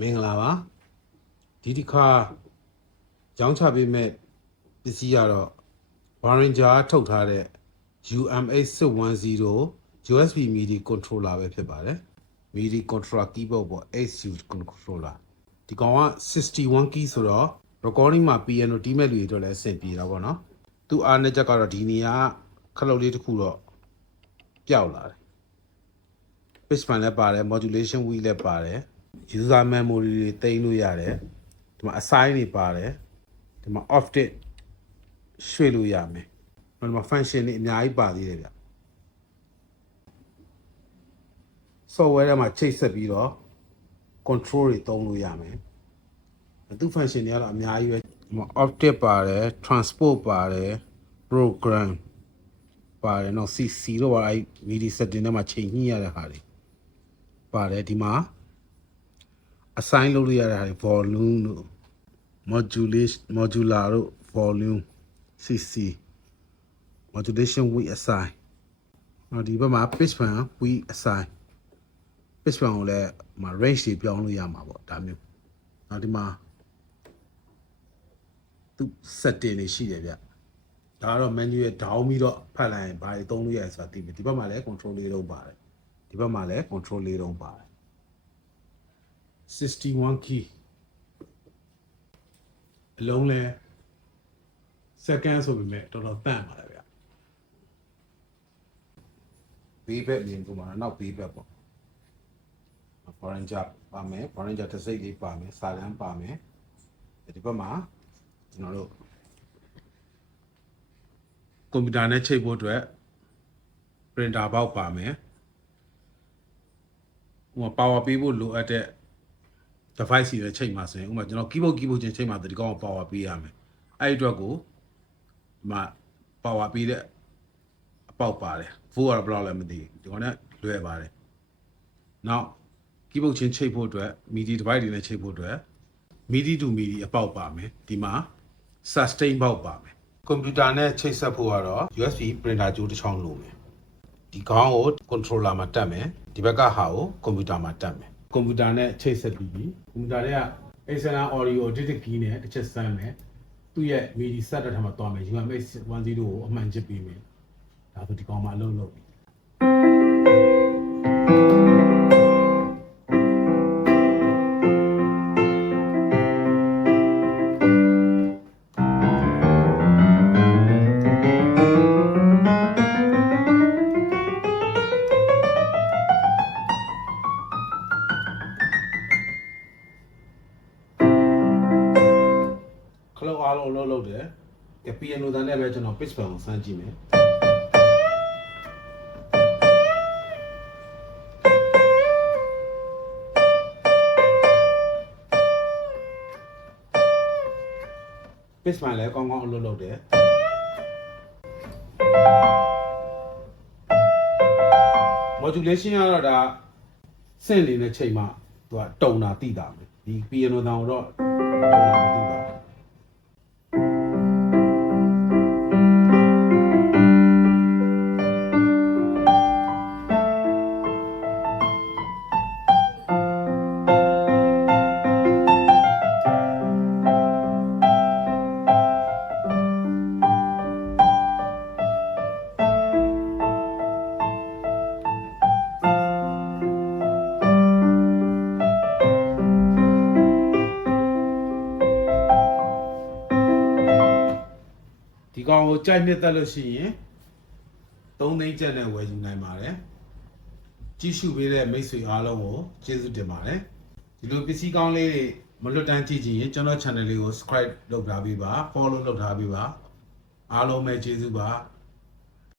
မင်္ဂလာပါဒီတစ်ခါရောင်းချပေးမဲ့ပစ္စည်းကတော့ Behringer ထုတ်ထားတဲ့ UMX610 USB Midi controller ပဲဖြစ်ပါတယ် Midi controller keyboard ပေါ့ XU controller ဒီကောင်က61 key ဆိုတော့ recording မှာ piano တီးမဲ့လူတွေအတွက်လည်းအဆင်ပြေတာပေါ့နော်သူအားနဲ့ချက်ကတော့ဒီနေရာခလုတ်လေးတစ်ခုတော့ပျောက်လာတယ် pitch band လည်းပါတယ် modulation wheel လည်းပါတယ် user memory တွေတိန်းလို့ရတယ်ဒီမှာ assign တွေပါတယ်ဒီမှာ offset ရွှေ့လို့ရမယ်ဒီမှာ function တွေအများကြီးပါသေးတယ်ဗျ software ထဲမှာချိတ်ဆက်ပြီးတော့ control တွေသုံးလို့ရမယ်သူ function တွေကတော့အများကြီးပဲဒီမှာ offset ပါတယ် transport ပါတယ် program ပါတယ်နော် CC တော့ပါအဲ့ MIDI setting ထဲမှာချိန်ညှိရတဲ့ဟာတွေပါတယ်ဒီမှာ assign လုပ်လို့ရတဲ့ဟာတွေ volume တို့ modular တို့ volume CC modulation with assign ဒီဘက်မှာ pitch band with assign pitch band ကိုလည်းrange တွေပြောင်းလို့ရမှာပေါ့ဒါမျိုးနောက်ဒီမှာသူ setting တွေရှိတယ်ဗျဒါကတော့ menu ရဲ့ down ပြီးတော့ဖတ်လိုက်ရင်ဘာတွေသုံးလို့ရလဲဆိုတာသိပြီဒီဘက်မှာလည်း control လေးတုံးပါတယ်ဒီဘက်မှာလည်း control လေးတုံးပါတယ်61 key အလုံးလဲ second ဆိုပေမဲ့တော်တော်တန့်ပါတယ်ဗျဘေးဘက်မြင်ပုံမှာနောက်ဘေးဘက်ပေါ့ Behringer ပါမယ် Behringer တစ်စိတ်လေးပါမယ်စာတန်းပါမယ်ဒီဘက်မှာကျွန်တော်တို့ကွန်ပျူတာနဲ့ချိတ်ဖို့အတွက် printer box ပါမယ်ဟို power ပေးဖို့လိုအပ်တဲ့ device တွေချိန်မှာဆိုရင်ဥပမာကျွန်တော် keyboard ချင်းချိန်မှာဒီကောင်ကို power ပေးရမယ်အဲ့ဒီအတွက်ကိုဒီမှာ power ပေးတဲ့အပေါက်ပါတယ် volt ကတော့ဘယ်လောက်လဲမသိဘူးဒီကောင်နဲ့လွယ်ပါတယ်နောက် keyboard ချင်းချိန်ဖို့အတွက် MIDI device တွေနဲ့ချိန်ဖို့အတွက် MIDI to MIDI အပေါက်ပါမယ်ဒီမှာ sustain box ပါမယ်ကွန်ပျူတာနဲ့ချိတ်ဆက်ဖို့ကတော့ USB printer ကြိုးတစ်ချောင်းလိုမယ်ဒီခေါင်းကို controller မှာတက်မယ်ဒီဘက်ကဟာကိုကွန်ပျူတာမှာတက်မယ်ကွန်ပျူတာနဲ့ချိတ်ဆက်ပြီးကွန်ပျူတာတွေက external audio digital key နဲ့တစ်ချက်စမ်းမယ်သူ့ရဲ့ MIDI set ထဲမှာတွားမယ် UMX610 ကိုအမှန်ချစ်ပြီးမယ်ဒါဆိုဒီကောင်မှာအလုပ်လုပ်ပြီခလုတ်အားလုံးလုပ်တယ် piano တန်းနဲ့ပဲကျွန်တော် pitch band ကိုစမ်းကြည့်မယ်pitch band လည်းကောင်းကောင်းအလုပ်လုပ်တယ် modulation ကတော့ဒါစင့်နေတဲ့ချိန်မှာသူကတုံတာတိတာမယ်ဒီ piano တန်းကိုတော့တုံတာမတိတာဒီကောင်ကိုကြိုက်နှစ်သက်လို့ရှိရင်3သိန်းကျပ်နဲ့ဝယ်ယူနိုင်ပါတယ်ကြည့်ရှုပေးတဲ့မိတ်ဆွေအားလုံးကိုကျေးဇူးတင်ပါတယ်ဒီလိုပစ္စည်းကောင်းလေးတွေမလွတ်တမ်းကြည့်ချင်ရင်ကျွန်တော် channel လေးကို subscribe လုပ်ထားပေးပါ follow လုပ်ထားပေးပါအားလုံးပဲကျေးဇူးပါ